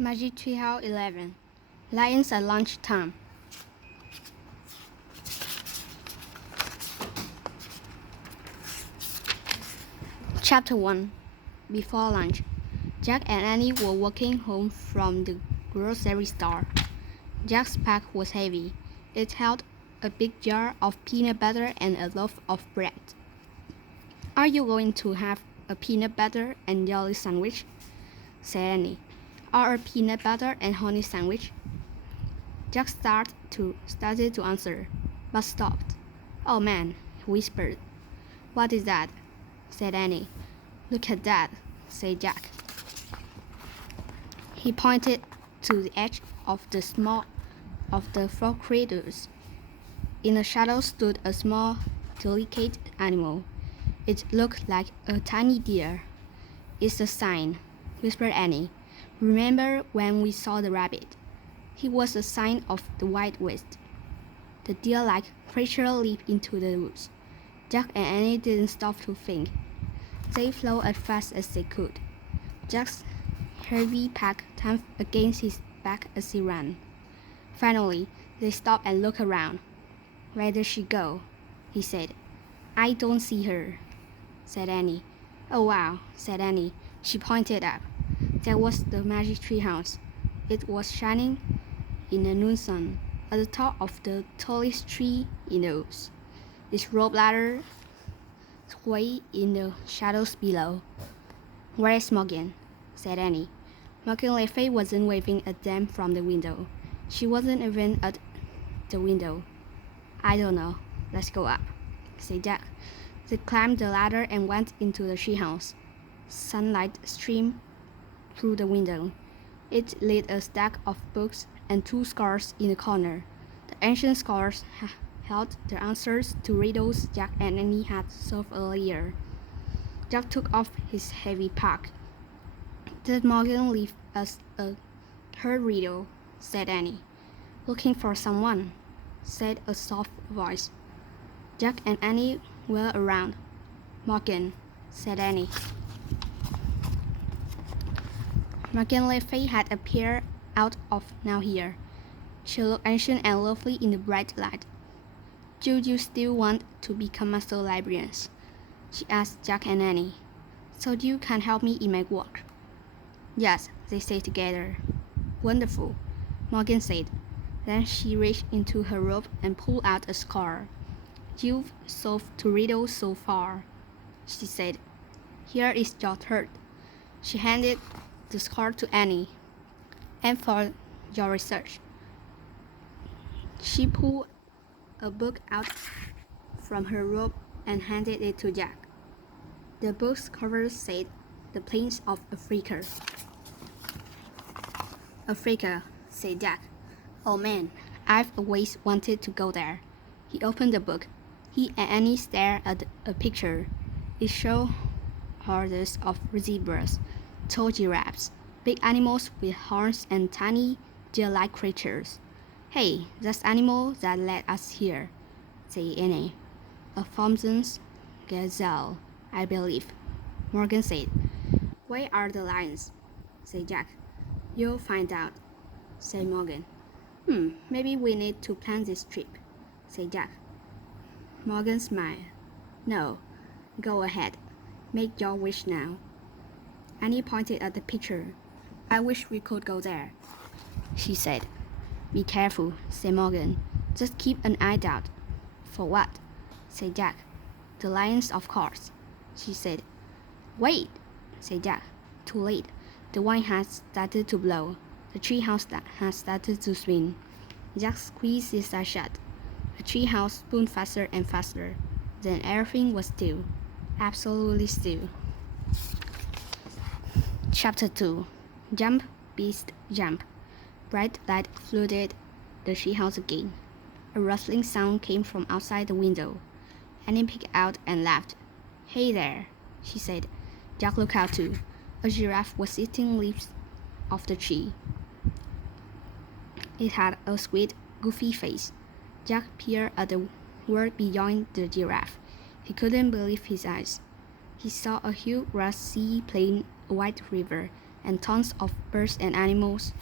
Magic Treehouse 11. Lions at lunchtime. Chapter 1. Before lunch, Jack and Annie were walking home from the grocery store. Jack's pack was heavy. It held a big jar of peanut butter and a loaf of bread. "Are you going to have a peanut butter and jelly sandwich?" said Annie. "Or a peanut butter and honey sandwich?" Jack started to answer, but stopped. "Oh man," he whispered. "What is that?" said Annie. "Look at that," said Jack. He pointed to the edge of the refrigerators. In the shadow stood a small, delicate animal. It looked like a tiny deer. "It's a sign," whispered Annie. "Remember when we saw the rabbit? He was a sign of the Wild West." The deer-like creature leaped into the woods. Jack and Annie didn't stop to think. They flew as fast as they could. Jack's heavy pack thumped against his back as he ran. Finally, they stopped and looked around. "Where does she go?" he said. "I don't see her," said Annie. "Oh wow," said Annie. She pointed up. That was the magic treehouse. It was shining in the noon sun, at the top of the tallest tree in the woods. Its rope ladder swayed in the shadows below. "Where is Morgan?" said Annie. Morgan Le Fay wasn't waving at them from the window. She wasn't even at the window. "I don't know. Let's go up," said Jack. They climbed the ladder and went into the treehouse. Sunlight streamed through the window. It lit a stack of books and two scrolls in the corner. The ancient scrolls held the answers to riddles Jack and Annie had solved earlier. Jack took off his heavy pack. "Did Morgan leave us her riddle?" said Annie. "Looking for someone," said a soft voice. Jack and Annie were around. "Morgan," said Annie. Morgan Le Fay had appeared out of nowhere. She looked ancient and lovely in the bright light. "Do you still want to become master librarians?" she asked Jack and Annie. "So you can help me in my work." "Yes," they said together. "Wonderful," Morgan said. Then she reached into her robe and pulled out a scroll. "You've solved 2 riddles so far," she said. "Here is your third." She handed the scroll to Annie. "And for your research." She pulled a book out from her robe and handed it to Jack. The book's cover said, "The Plains of Africa." "Africa," said Jack. "Oh man, I've always wanted to go there." He opened the book. He and Annie stared at a picture. It showed hordes of zebras, tall giraffes, big animals with horns, and tiny, deer-like creatures. "Hey, that's animal that led us here," said Annie. "A Thompson's gazelle, I believe," Morgan said. "Where are the lions?" said Jack. "You'll find out," said Morgan. Maybe we need to plan this trip," said Jack. Morgan smiled. "No, go ahead. Make your wish now." Annie pointed at the picture. "I wish we could go there," she said. "Be careful," said Morgan. "Just keep an eye out." "For what?" said Jack. "The lions, of course," she said. "Wait," said Jack. Too late. The wind had started to blow. The treehouse had started to swing. Jack squeezed his eyes shut. The treehouse spun faster and faster. Then everything was still. Absolutely still. Chapter 2. Jump, Beast, Jump. Bright light flooded the treehouse again. A rustling sound came from outside the window. Annie peeked out and laughed. "Hey there," she said. Jack looked out too. A giraffe was eating leaves off the tree. It had a sweet, goofy face. Jack peered at the world beyond the giraffe. He couldn't believe his eyes. He saw a huge grassy plain, a wide river, and tons of birds and animals,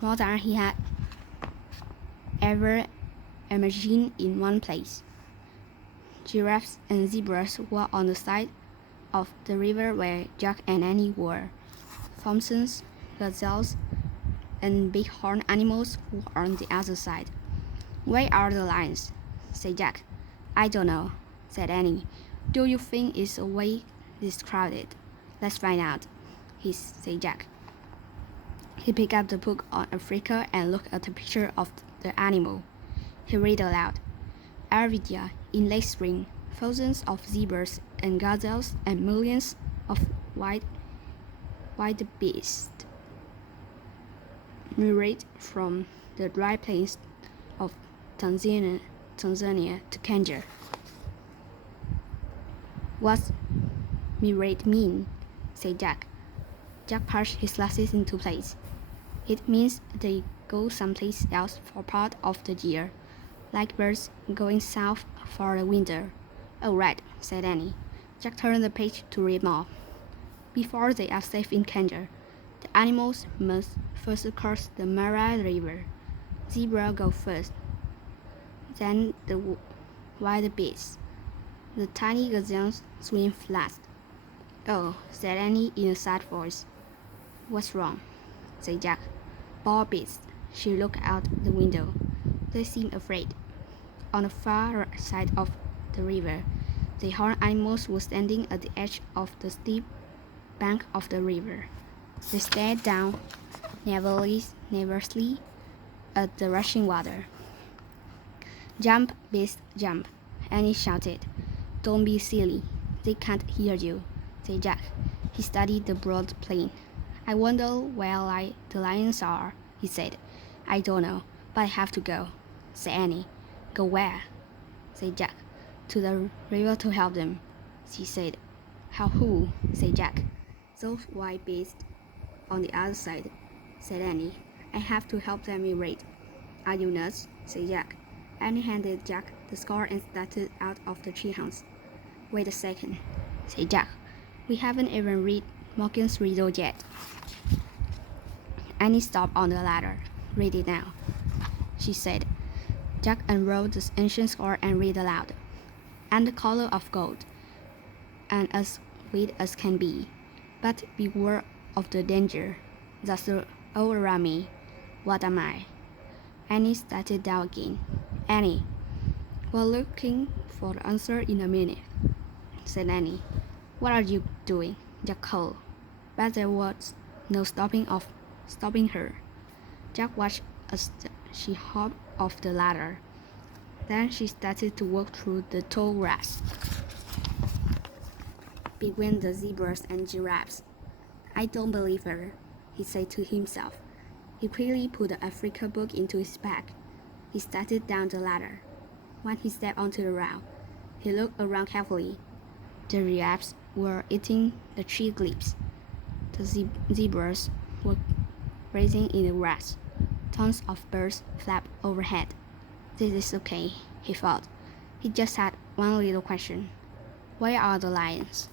more than he had ever imagined in one place. Giraffes and zebras were on the side of the river where Jack and Annie were. Thompsons, gazelles, and bighorn animals were on the other side. "Where are the lions?" said Jack. "I don't know," said Annie. "Do you think it's away this crowded?" "Let's find out," said Jack. He picked up the book on Africa and looked at the picture of the animal. He read aloud. "Arvidia, in late spring, thousands of zebras and gazelles and millions of wild beasts migrate from the dry plains of Tanzania to Kenya." "What's migrate mean?" said Jack. Jack punched his glasses into place. "It means they go someplace else for part of the year, like birds going south for the winter." "Oh, right," said Annie. Jack turned the page to read more. "Before they are safe in Kenya, the animals must first cross the Mara River. Zebra go first, then the wild beasts. The tiny gazelles swim last." "Oh," said Annie in a sad voice. "What's wrong?" said Jack. "Poor beasts." She looked out the window. "They seem afraid." On the far side of the river, the horned animals were standing at the edge of the steep bank of the river. They stared down nervously at the rushing water. "Jump, beast, jump," Annie shouted. "Don't be silly. They can't hear you," said Jack. He studied the broad plain. "I wonder where the lions are," he said. "I don't know, but I have to go," said Annie. "Go where?" said Jack. "To the river to help them," she said. "Help who?" said Jack. "Those wild beasts on the other side," said Annie. "I have to help them migrate." "Are you nuts?" said Jack. Annie handed Jack the score and started out of the treehouse. "Wait a second," said Jack. "We haven't even read Morgan's riddle yet." Annie stopped on the ladder. "Read it now," she said. Jack unrolled the ancient score and read aloud. "And the color of gold, and as sweet as can be. But beware of the danger that's all around me. What am I?" Annie started down again. "Annie, we're looking for the answer in a minute," said Annie. "What are you doing?" Jack called. But there was no stopping her. Jack watched as she hopped off the ladder. Then she started to walk through the tall grass between the zebras and giraffes. "I don't believe her," he said to himself. He quickly put the Africa book into his bag. He started down the ladder. When he stepped onto the ground, he looked around carefully. The giraffes were eating the tree leaves. The zebras were grazing in the grass. Tons of birds flapped overhead. "This is okay," he thought. He just had one little question. "Where are the lions?"